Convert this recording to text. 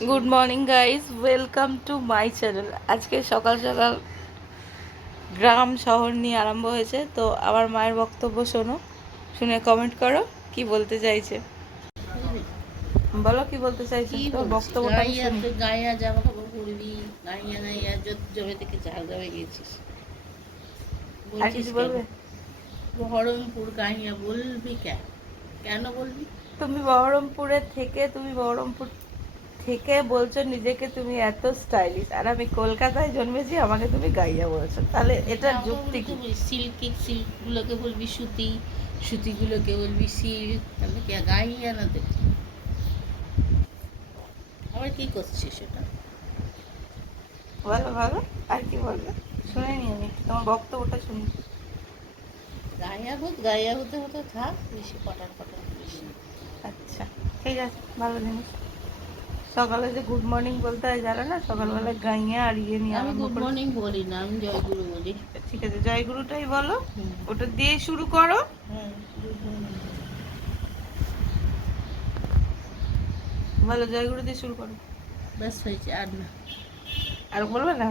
Good morning guys, welcome to my channel. আজকে সকাল সকাল গ্রাম শহর নিয়ে আরম্ভ হয়েছে। তো আমার মায়ের বক্তব্য শোনো, শুনে কমেন্ট করো কি বলতে চাইছে। বলো কি বলতে চাইছে, তোর বক্তব্যটা আমি শুনি। গাইয়া জামা কাপড় পরবি, গাইয়া নাইয়া জবে থেকে ঝাড়গ্রামে গেছিস, আর বলছিস কিছু কেন? বলবে? বহরমপুর গাইয়া বলবি কেন? কেন বলবি? তুমি বহরমপুর থেকে বলছো নিজেকে তুমি এত স্টাইলিশ, আর আমি কলকাতায় জন্মেছি, আমাকে তুমি গাইয়া বলছো, তাহলে এটার যুক্তি কি? সিল্কগুলোকে বলবি সুতি, সুতিগুলোকে বলবি সিল্ক, তাহলে কি গাইয়া না দেখ? আবার কি করছিস সেটা? ভালো ভালো, আর কি বলবে শুনে নি, আমি তোমার বক্তব্যটা শুনি। গাইয়া হতে হতে থাক, বেশি পটার পটার করিস না। আচ্ছা, ঠিক আছে, ভালো জিনিস। সকালে যে গুড মর্নিং বলতে হয় জানো না, সকালবেলা গাইয়া আর ইয়ে নিয়ে আমি আরম্ভ গুড করে। মর্নিং বলি না, আমি জয়গুরু বলি। ঠিক আছে, জয়গুরুটাই বলো, হুম। ওটা দিয়ে শুরু করো। হ্যাঁ, গুড মর্নিং। বলো জয়গুরু দিয়ে শুরু করো। ব্যাস হয়েছে, আর না। আর বলবে না?